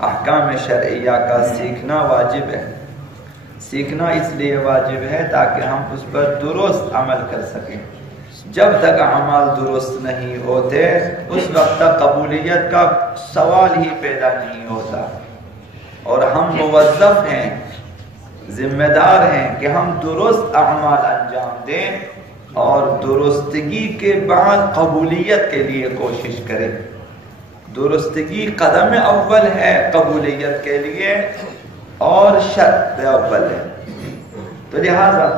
احکام شرعیہ کا سیکھنا واجب ہے۔ سیکھنا اس لیے واجب ہے تاکہ ہم اس پر درست عمل کر سکیں۔ جب تک اعمال درست نہیں ہوتے اس وقت تک قبولیت کا سوال ہی پیدا نہیں ہوتا، اور ہم موظف ہیں، ذمہ دار ہیں کہ ہم درست اعمال انجام دیں اور درستگی کے بعد قبولیت کے لیے کوشش کریں۔ درستگی قدم اول ہے قبولیت کے لیے اور شرط اول ہے۔ تو لہذا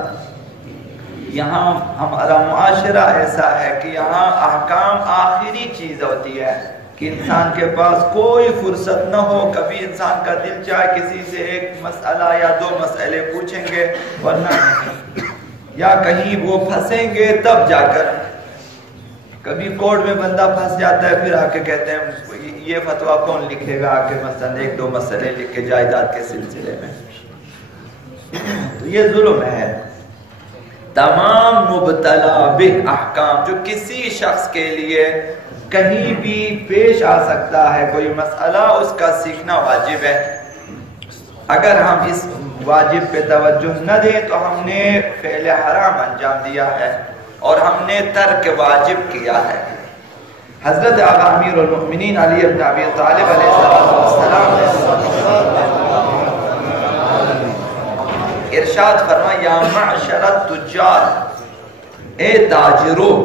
یہاں ہمارا معاشرہ ایسا ہے کہ یہاں احکام آخری چیز ہوتی ہے کہ انسان کے پاس کوئی فرصت نہ ہو، کبھی انسان کا دل چاہے کسی سے ایک مسئلہ یا دو مسئلے پوچھیں گے ورنہ نہیں، یا کہیں وہ پھنسیں گے تب جا کر، کبھی کورٹ میں بندہ پھنس جاتا ہے پھر آ کے کہتے ہیں یہ فتویٰ کون لکھے گا، آ کے مثلا ایک دو مسئلے لکھ کے جائیداد کے سلسلے میں، تو یہ ظلم ہے۔ تمام مبتلا بہ احکام جو کسی شخص کے لیے کہیں بھی پیش آ سکتا ہے کوئی مسئلہ، اس کا سیکھنا واجب ہے۔ اگر ہم اس واجب پہ توجہ نہ دیں تو ہم نے فعل حرام انجام دیا ہے اور ہم نے ترک واجب کیا ہے۔ حضرت آقا امیر المؤمنین علی بن ابی طالب علیہ السلام نے ارشاد فرمایا یا معشر التجار، اے تاجروں،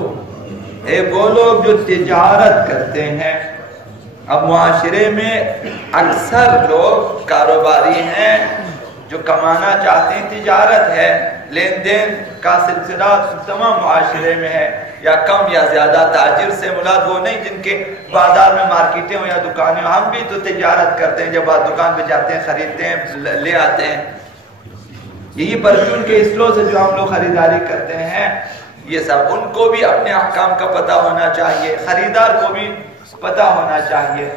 اے وہ لوگ جو تجارت کرتے ہیں۔ اب معاشرے میں اکثر لوگ کاروباری ہیں جو کمانا چاہتے ہیں، تجارت ہے، لین دین کا سلسلہ تمام معاشرے میں ہے، یا کم یا زیادہ تاجر سے مراد وہ نہیں جن کے بازار میں مارکیٹیں ہوں یا دکانیں ہوں، ہم بھی تو تجارت کرتے ہیں، جب آپ دکان پہ جاتے ہیں خریدتے ہیں لے آتے ہیں۔ یہی پرچون کے اسلو سے جو ہم لوگ خریداری کرتے ہیں، یہ سب ان کو بھی اپنے احکام کا پتہ ہونا چاہیے، خریدار کو بھی پتہ ہونا چاہیے۔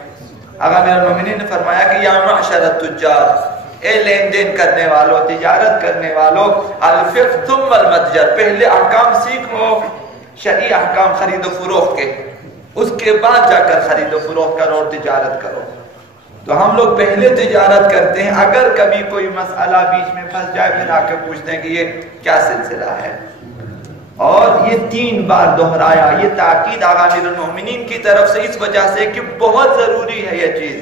آقا امیر المومنین نے فرمایا کہ یا معشر التجار، اے لین دین کرنے والوں، تجارت کرنے والوں، الفقہ ثم المتجر، پہلے احکام سیکھو، شرعی احکام خرید و فروخت کے، اس کے بعد جا کر خرید و فروخت کرو اور تجارت کرو۔ تو ہم لوگ پہلے تجارت کرتے ہیں، اگر کبھی کوئی مسئلہ بیچ میں پھنس جائے پھر آ کے پوچھتے ہیں کہ یہ کیا سلسلہ ہے۔ اور یہ 3 بار دہرایا، یہ تاکید آقا امیر المومنین کی طرف سے اس وجہ سے کہ بہت ضروری ہے یہ چیز۔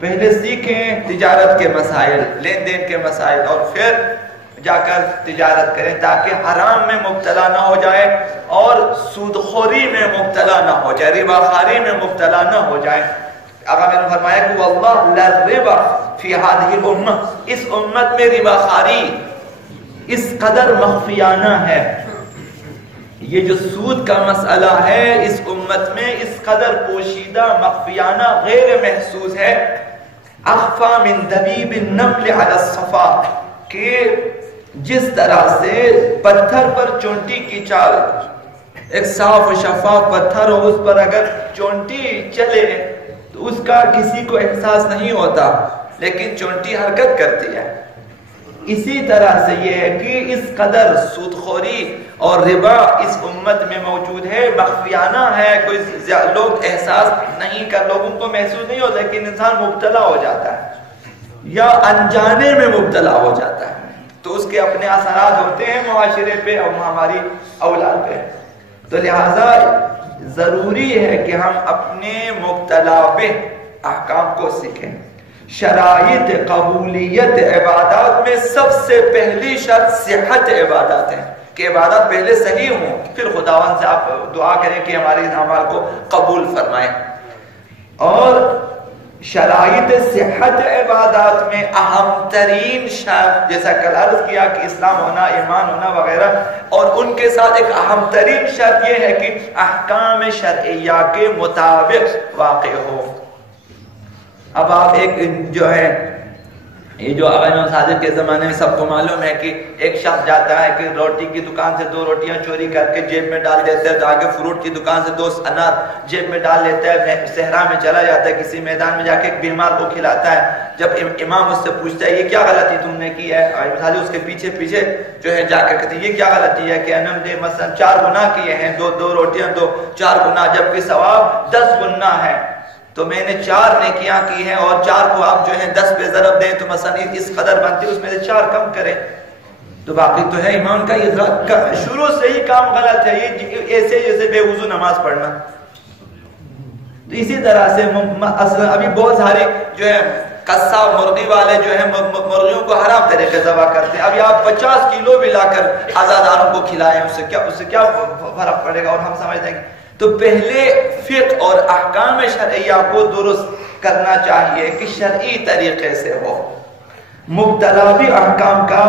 پہلے سیکھیں تجارت کے مسائل، لین دین کے مسائل، اور پھر جا کر تجارت کریں تاکہ حرام میں مبتلا نہ ہو جائے اور سود خوری میں مبتلا نہ ہو جائے، ربا خواری میں مبتلا نہ ہو جائے۔ آقا میں نے فرمایا کہ واللہ لا ربا فی هذه الامہ، اس امت میں ربا خواری اس قدر مخفیانہ ہے، یہ جو سود کا مسئلہ ہے اس امت میں اس قدر پوشیدہ مخفیانہ غیر محسوس ہے، اخفى من دبیب النمل علی الصفا، کہ جس طرح سے پتھر پر چونٹی کی چال، ایک صاف و شفاف پتھر ہو اس پر اگر چونٹی چلے تو اس کا کسی کو احساس نہیں ہوتا، لیکن چونٹی حرکت کرتی ہے۔ اسی طرح سے یہ ہے کہ اس قدر سود خوری اور ربا اس امت میں موجود ہے، مخفیانہ ہے، کوئی لوگ احساس نہیں کر، لوگوں کو محسوس نہیں ہو، لیکن انسان مبتلا ہو جاتا ہے یا انجانے میں مبتلا ہو جاتا ہے، تو اس کے اپنے اثرات ہوتے ہیں معاشرے پہ اور ہماری اولاد پہ۔ تو لہٰذا ضروری ہے کہ ہم اپنے مبتلا بہ احکام کو سیکھیں۔ شرائط قبولیت عبادات میں سب سے پہلی شرط صحت عبادات ہے کہ عبادت پہلے صحیح ہوں، پھر خداوند سے آپ دعا کریں کہ ہمارے اس اعمال کو قبول فرمائیں۔ اور شرائط صحت عبادات میں اہم ترین شرط، جیسا کل عرض کیا کہ اسلام ہونا، ایمان ہونا وغیرہ، اور ان کے ساتھ ایک اہم ترین شرط یہ ہے کہ احکام شرعیہ کے مطابق واقع ہو۔ اب آپ ایک جو ہے یہ جو امام صادق کے زمانے میں سب کو معلوم ہے کہ ایک شخص جاتا ہے کہ روٹی کی دکان سے 2 روٹیاں چوری کر کے جیب میں ڈال دیتا ہے، تو آگے فروٹ کی دکان سے 2 انار جیب میں ڈال لیتا ہے، صحرا میں چلا جاتا ہے، کسی میدان میں جا کے ایک بیمار کو کھلاتا ہے۔ جب امام اس سے پوچھتا ہے یہ کیا غلطی تم نے کی ہے، مثلا اس کے پیچھے پیچھے جو ہے جا کر کہتے ہیں یہ کیا غلطی ہے کہ انم نے مثلا 4 گناہ کیے ہیں، 2 روٹیاں 4 گناہ، جبکہ ثواب 10 گناہ ہے۔ تو میں نے 4 نیکیاں کی ہیں اور 4 کو آپ جو ہیں 10 پہ ضرب دیں تو مثلا اس قدر بنتی ہے، اس میں سے 4 کم کریں تو باقی تو ہے ایمان کا یہ شروع سے ہی کام غلط ہے، یہ ایسے جیسے بے وضو نماز پڑھنا۔ تو اسی طرح سے ابھی بہت سارے جو ہے قصاب مرغی والے جو ہیں مرغیوں کو حرام طریقے ذبح کرتے ہیں، ابھی آپ 50 کلو بھی لا کر آزاداروں کو کھلائیں اس سے کیا فرق پڑے گا؟ اور ہم سمجھتے ہیں تو پہلے فقہ اور احکام شرعیہ کو درست کرنا چاہیے کہ شرعی طریقے سے ہو۔ مبتلا بھی احکام کا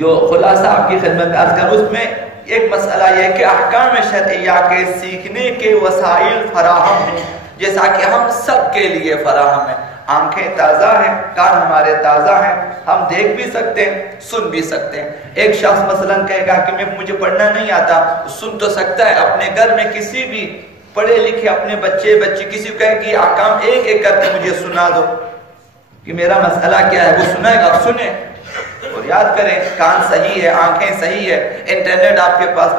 جو خلاصہ آپ کی خدمت میں عرض کروں، اس میں ایک مسئلہ یہ کہ احکام شرعیہ کے سیکھنے کے وسائل فراہم ہیں، جیسا کہ ہم سب کے لیے فراہم ہیں۔ آنکھیں تازہ ہیں، کان ہمارے تازہ ہیں، ہم دیکھ بھی سکتے ہیں، سن بھی سکتے ہیں۔ ایک شخص مثلاً کہے گا کہ مجھے پڑھنا نہیں آتا، سن تو سکتا ہے، اپنے گھر میں کسی بھی پڑھے لکھے اپنے بچے کسی کو کہے کہ احکام ایک ایک کر کے مجھے سنا دو کہ میرا مسئلہ کیا ہے، وہ سنائے گا، آپ سنیں اور یاد کریں۔ کان صحیح ہے، آنکھیں صحیح ہے، انٹرنیٹ آپ کے پاس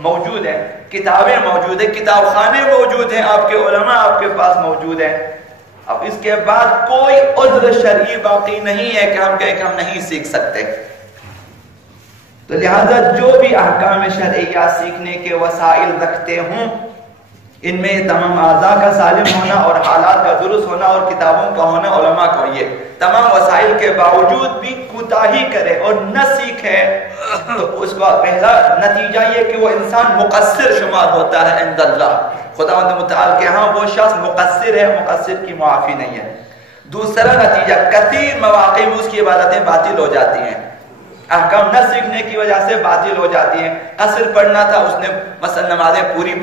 موجود ہے، کتابیں موجود ہیں، کتاب خانے موجود ہیں، آپ کے علماء آپ کے پاس موجود ہیں۔ اب اس کے بعد کوئی عذر شرعی باقی نہیں ہے کہ ہم کہیں کہ ہم نہیں سیکھ سکتے۔ تو لہذا جو بھی احکام شرعیہ سیکھنے کے وسائل رکھتے ہوں، ان میں تمام اعضاء کا سالم ہونا اور حالات کا درست ہونا اور کتابوں کا ہونا، علماء کو یہ تمام وسائل کے باوجود بھی کوتاہی کرے اور نہ سیکھے تو اس کا پہلا نتیجہ یہ کہ وہ انسان مقصر شمار ہوتا ہے عند اللہ، خداوند متعال کے ہاں وہ شخص مقصر ہے، مقصر کی معافی نہیں ہے۔ دوسرا نتیجہ، کثیر مواقع میں اس کی عبادتیں باطل ہو جاتی ہیں، احکام نہ سیکھنے کی وجہ سے باطل ہو جاتی ہیں۔ قصر پڑھنا تھا، اس نے مثلا نمازیں پوری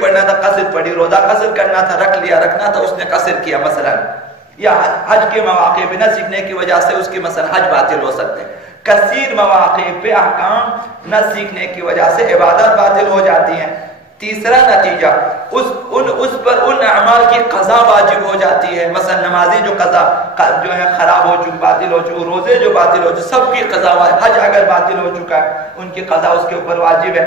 پڑھنا تھا، قصر پڑھی، روزہ قصر کرنا تھا، رکھنا تھا، اس نے قصر کیا مثلا، یا حج کے مواقع پہ نہ سیکھنے کی وجہ سے اس کی مثلا حج باطل ہو سکتے ہیں۔ کثیر مواقع پہ احکام نہ سیکھنے کی وجہ سے عبادت باطل ہو جاتی ہیں۔ تیسرا نتیجہ، اس پر ان اعمال کی قضا واجب ہو جاتی ہے، مثلا نمازیں جو قضا جو ہے خراب ہو چکی، باطل ہو چکی، روزے جو باطل ہو چکے، سب کی قضا واجب، حج اگر باطل ہو چکا ہے ان کی قضا اس کے اوپر واجب ہے۔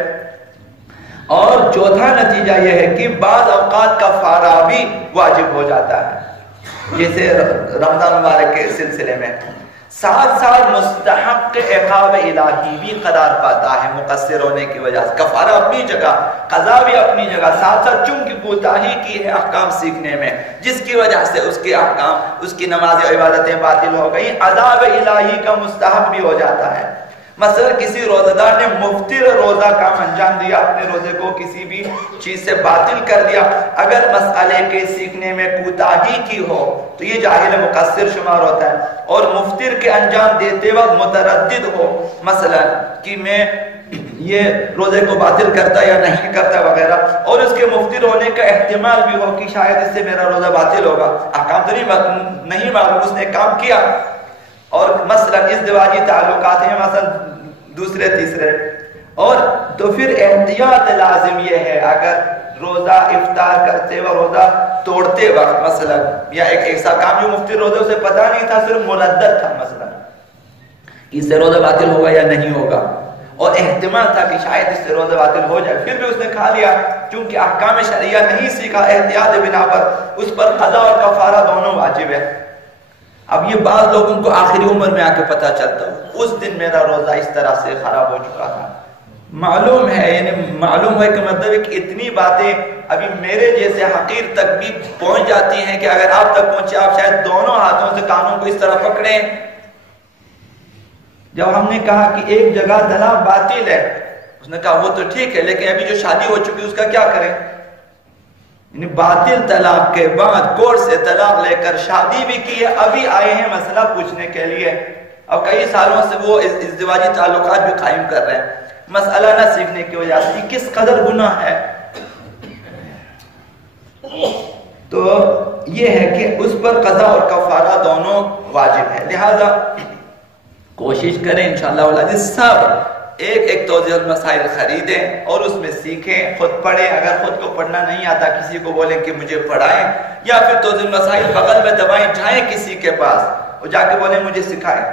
اور چوتھا نتیجہ یہ ہے کہ بعض اوقات کفارہ بھی واجب ہو جاتا ہے، جیسے رمضان مبارک کے سلسلے میں ساتھ ساتھ مستحق عقاب الہی بھی قرار پاتا ہے مقصر ہونے کی وجہ سے، کفارہ اپنی جگہ، قضا بھی اپنی جگہ، ساتھ ساتھ چونکہ کوتاہی کی ہے احکام سیکھنے میں جس کی وجہ سے اس کے احکام، اس کی نماز و عبادتیں باطل ہو گئی، عذاب الہی کا مستحق بھی ہو جاتا ہے۔ مثلا کسی روزہ دار نے مفطر روزہ کام انجام دیا، اپنے روزے کو کسی بھی چیز سے باطل کر دیا، اگر مسئلے کے سیکھنے میں کوتاہی کی ہو تو یہ جاہل مقصر شمار ہوتا ہے، اور مفطر کے انجام دیتے وقت متردد ہو مثلا کہ میں یہ روزے کو باطل کرتا یا نہیں کرتا وغیرہ، اور اس کے مفطر ہونے کا احتمال بھی ہو کہ شاید اس سے میرا روزہ باطل ہوگا، احکام تو نہیں معلوم، اس نے کام کیا، اور مثلا ازدواجی تعلقات ہیں مثلا دوسرے تیسرے، اور تو پھر احتیاط لازم یہ ہے، اگر روزہ افطار کرتے و روزہ توڑتے وقت مثلا یا ایک ایسا کام جو مفطر روزے اسے پتہ نہیں تھا، صرف مردد تھا مثلا اس سے روزہ باطل ہوگا یا نہیں ہوگا، اور احتمال تھا کہ شاید اس سے روزہ باطل ہو جائے، پھر بھی اس نے کھا لیا، چونکہ احکام شرعیہ نہیں سیکھا، احتیاط بنا پر اس پر قضا اور کفارہ دونوں واجب ہے۔ اب یہ بعض لوگوں کو آخری عمر میں آ کے پتہ چلتا اس دن میرا روزہ اس طرح سے خراب ہو چکا تھا، معلوم ہے، یعنی معلوم ہے کہ مطلب ہے کہ اتنی باتیں ابھی میرے جیسے حقیر تک بھی پہنچ جاتی ہیں کہ اگر آپ تک پہنچے آپ شاید دونوں ہاتھوں سے کانوں کو اس طرح پکڑیں۔ جب ہم نے کہا کہ ایک جگہ طلاق باطل ہے، اس نے کہا وہ تو ٹھیک ہے لیکن ابھی جو شادی ہو چکی اس کا کیا کریں؟ یعنی باطل طلاق کے بعد کورٹ سے طلاق لے کر شادی بھی کی ہے، ابھی آئے ہیں مسئلہ پوچھنے کے لیے، اب کئی سالوں سے وہ ازدواجی تعلقات بھی قائم کر رہے ہیں، مسئلہ نہ سیکھنے کی وجہ سے کس قدر گناہ ہے۔ تو یہ ہے کہ اس پر قضا اور کفارہ دونوں واجب ہے، لہذا کوشش کریں انشاءاللہ سب ایک توضیح المسائل خریدیں اور اس میں سیکھیں، خود پڑھیں، اگر خود کو پڑھنا نہیں آتا کسی کو بولیں کہ مجھے پڑھائیں، یا پھر توضیح المسائل بغل میں دبائیں، جائیں کسی کے پاس اور جا کے بولیں مجھے سکھائیں،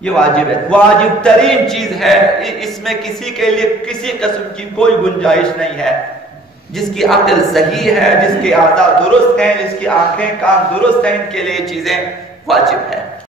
یہ واجب ہے، واجب ترین چیز ہے، اس میں کسی کے لیے کسی قسم کی کوئی گنجائش نہیں ہے۔ جس کی عقل صحیح ہے، جس کے اعضاء درست ہیں، جس کی آنکھیں کان درست ہیں، ان کے لیے چیزیں واجب ہے۔